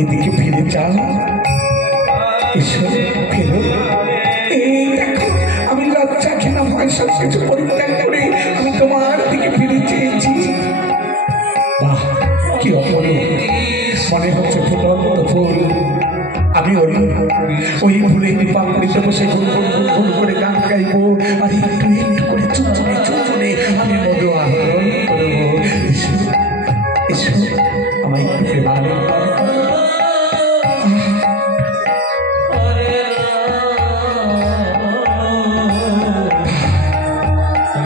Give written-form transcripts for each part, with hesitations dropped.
এদিকে ফিরে যাও, এসো ফেরো। এই দেখো আমি লজ্জা ঘৃণা ভয় সব কিছু পরিত্যাগ করে আমি তোমার দিকে ফিরে চেয়েছি। বাহ, কি অপূর্ব! মনে হচ্ছে ফুটন্ত ফুল। আমি ওই ফুলের পাপড়িতে বসে গুল করে গান গাইবো, আর একটু একটু করে চুপচুপে চুপচুপে আমি মধু আহরণ করবো। এসো এসো, আমায় একটু প্রেমার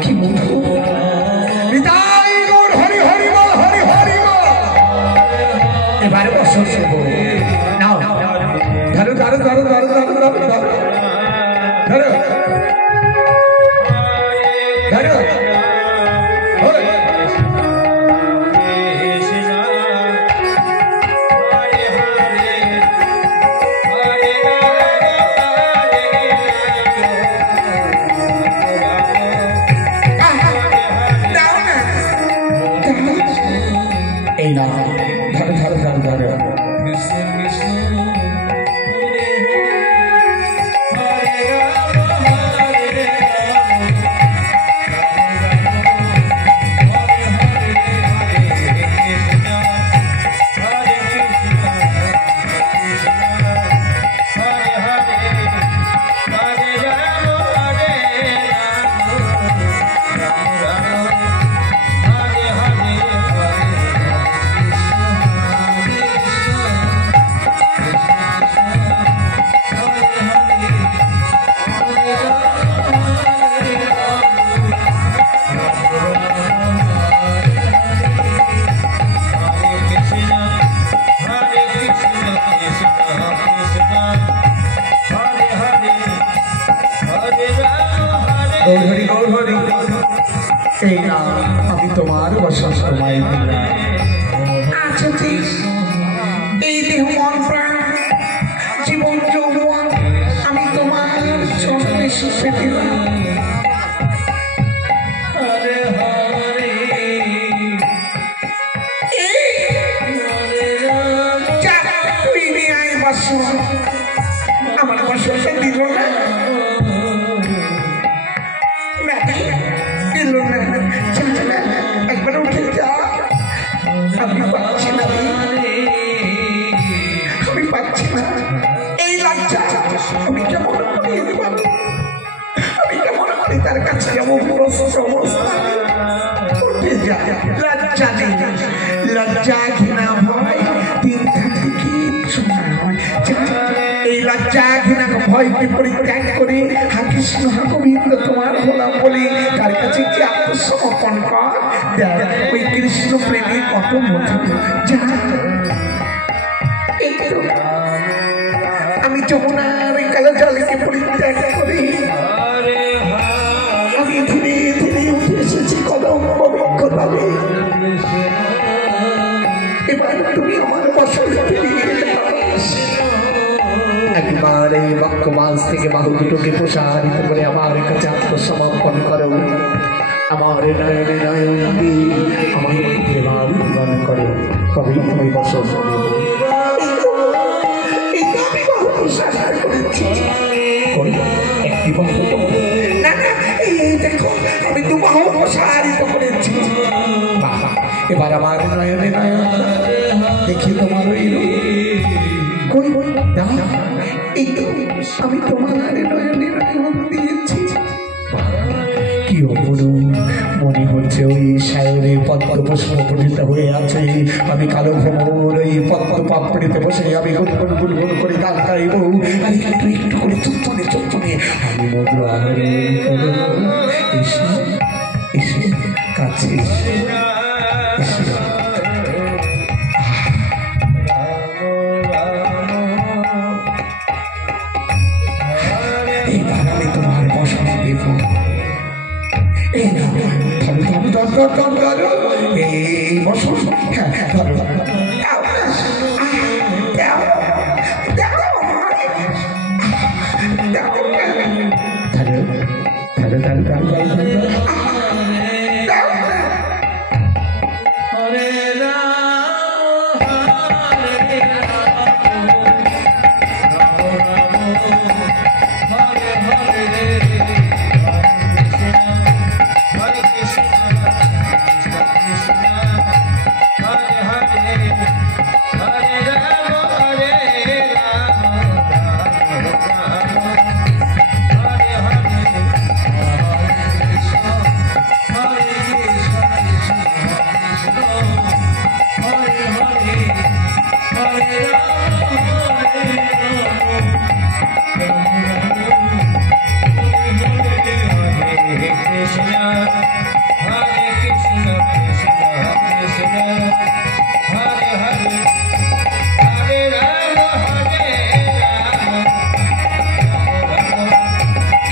কি মধু। হৃদয় গৌর হরি হরি বল, হরি হরি বল। এবারে বসো সেবো, নাও ধরো ধরো ধরো ধরো ধরো ধরো ধরো ধরো ধরো। এই না ধরো ধরো ধরো ধরো। এই না আমি তোমার বসবাস তোমায় দিলাম। আচ্ছা ঠিক, এই দেহ মন প্রাণ জীবন যৌবন আমি তোমার চরণে শিখে দিলাম। আমার বসবাসে দিল না, একবার উঠে যা। আমি পাচ্ছি না, আমি পাচ্ছি না এই লজ্জা। আমি কেমন করে আমি কেমন করে তার কাছে যাবো? উঠে যা, লজ্জা নেই, লজ্জা ঘৃণা ভয় তিন থাকতে কিচ্ছু না হয়। এই লজ্জা ঘৃণা ভয়কে পরিত্যাগ করে হা কৃষ্ণ হা গোবিন্দ তোমার বলা বলে তার কাছে কি আত্মসমর্পণ কর। ওই কৃষ্ণ প্রেমে কত মধু। যা, আমি যমুনার কালো জলকে পরিত্যাগ করি আমি ধীরে ধীরে উঠে এসেছি কদম বৃক্ষতলে। এবার তুমি আমার বসনে ফিরিয়ে একবার এই বক্ষমাস থেকে বাহু দুটোকে প্রসারিত করে আমার কাছে আত্মসমর্পণ করো। আমার নয়নে নয়ন দিয়ে আমায় প্রেমাভিমান করো, তবেই তুমি বসন একটি বাহু। না না, এই দেখো আমি দু বাহু প্রসারিত করেছি। এবার আমার নয়নে নয়ন দেখি তোমার ওই কই বই দাও। এই তো আমি তোমার নয়নে নয়ন দিয়েছি। কি অপূর্ব! মনে হচ্ছে ওই সায়রে পদ্ম পুষ্প পঠিত হয়ে আছে। আমি কালো ভ্রমর ওই পদ্ম পাপড়িতে বসে আমি গুনগুন গুনগুন করে গান গাইব। আর একটু একটু করে চুপচুনে চুপচুনে আমি মধু আহরণ করব। এসে এসে কাছে এসে এইবার আমি তোমার বসন দেব। এই না এই বসন, হ্যাঁ ধরো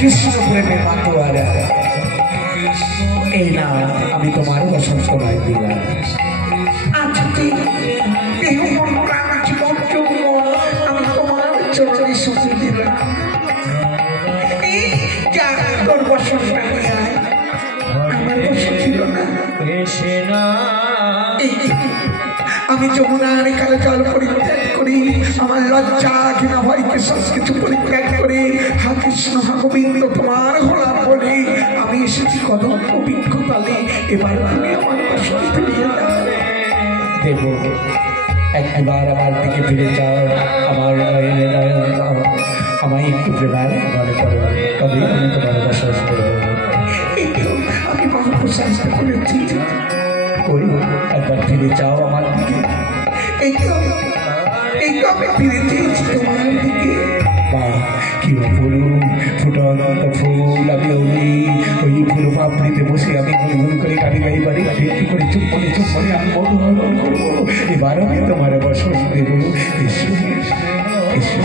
কৃষ্ণ প্রেমে মাতোয়ারা এই না আমি তোমার বসন্ত রায় দিলাম। আচ্ছা দেহ মন প্রাণ জীবন যৌবন আমি তোমার চরণে সঁপে দিলাম। এই যা তোর বসন্ত আমার বসন্ত ছিল না। আমি যমুনার কালে জল পরিত্যাগ করি, আমার লজ্জা ঘৃণা ভয়কে সবকিছু পরিত্যাগ করে হা কৃষ্ণ হা গোবিন্দ তোমার হলাম বলে আমি এসেছি কদম অভিজ্ঞতালে। এবার তুমি আমার বসন্ত ফিরিয়ে দেব। একবার আমার দিকে ফিরে যাও, আমার নয়নে নয়ন আমায় একটু প্রেমার মনে করো, তবে আমি তোমার বসবাস করবো। আমি বাহু প্রশংস করেছি, ওই একবার ফিরে যাও আমার দিকে। এই তো আমি ফিরে চেয়েছি তোমার দিকে। বা কি বলুন ফুটন্ত ফুল আমি ওই ফুল পাপড়িতে বসে আমি গুনগুন করে গাড়ি গাড়ি বাড়ি একটু করে চুপ করে আমি মধুমন করবো। এবার আমি তোমার বসবাস দেব। এসো এসো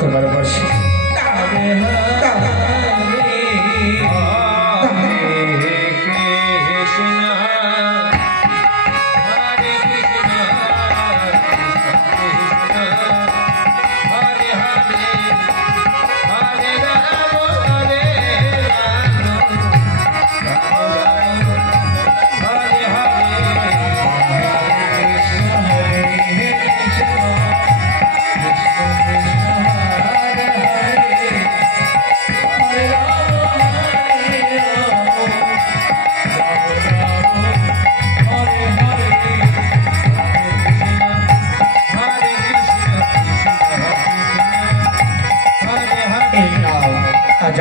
তোমার বসে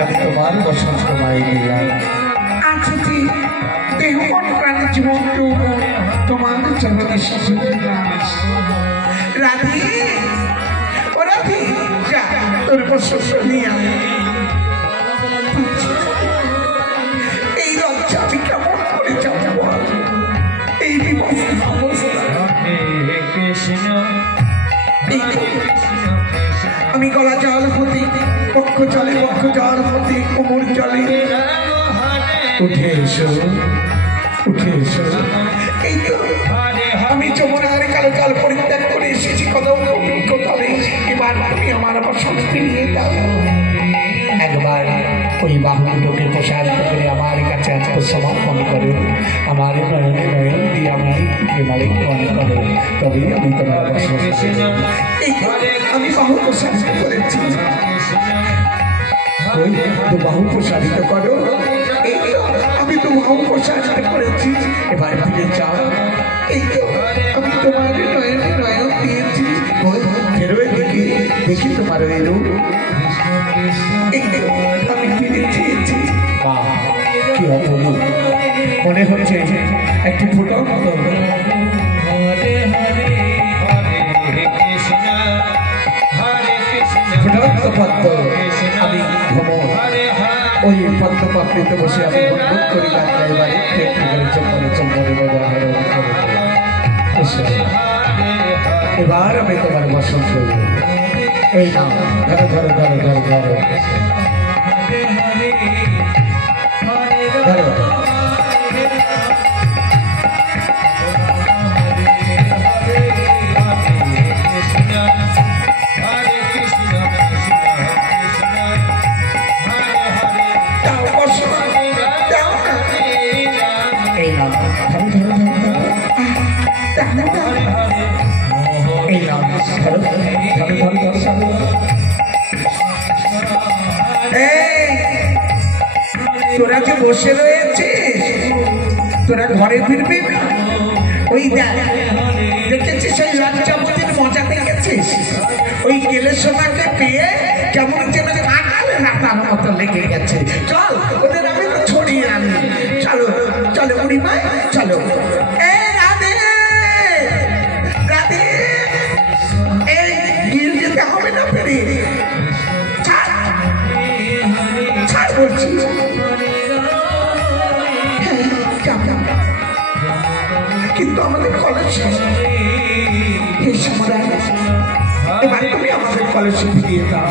আমি তোমার বসন্ত মাই দিলাম। আচ্ছা দেহ মন প্রাণ জীবন তোমার চরণে সঁপে দিলাম। রাধে ও রাধে যা তোর বসন্ত নিয়ে আয়। এই লজ্জা আমি কেমন করে যাবো, এই আমি গলা জল হতে পক্ষ জলে পক্ষ জল হতে কোমর জলে উঠে এসো উঠে এসো। এই তো আমি যমুনার কালো কাল পরিত্যাগ করে এসেছি কদম অভিজ্ঞতালে। এবার তুমি আমার বসন্ত ফিরিয়ে দাও। একবার ওই বাহুগুলোকে প্রসারিত করে আমার কাছে আত্মসমর্পণ করো, আমার নয়নে নয়ন দিয়ে আমায় প্রেমালিক মনে করো, তবেই আমি তোমার আমি বাহু প্রসারিত করেছি। ওই তো বাহু প্রসারিত করো, আমি তো বাহু প্রসারিত করেছি। এবার ফিরে যাও। এই তো আমি তোমার নয়নে নয়ন দিয়েছি, ফেরোয় দিকে দেখি তোমার ওই রূপ। আমি ফিরে চেয়েছি। কি অপরূপ মনে হচ্ছে একটি ফুটন্ত ফুটন্ত পদ্ম। আমি ভ্রমণ ওই পদ্ম পাপড়িতে বসে আমি গুনগুন করি গান গাইবারে চম্পরে চম্পরে এবার আমি তোমার বসন্ত এই নাম ধরো ধরো ধরো ধরো ধরো ধরো। এই নাম তোরা যে বসে রয়েছিস, তোরা ঘরে ফিরবি না? ওই দেখেছিস ওই লজ্জাপতির মজা দেখেছিস? ওই গেলে সোনাকে পেয়ে কেমন যেন কাটালে রাতার মতো লেগে গেছে। চল ওদের আমি ছড়িয়ে আনি। চলো চলো বুড়িমা চলো। এ রাধে রাধে, এই গিয়ে যেতে হবে না ফেরে, ছাড় ছাড় বলছি। কিন্তু আমাদের কলেজ এবার তুমি আমাদের কলেজে ফিরিয়ে দাও।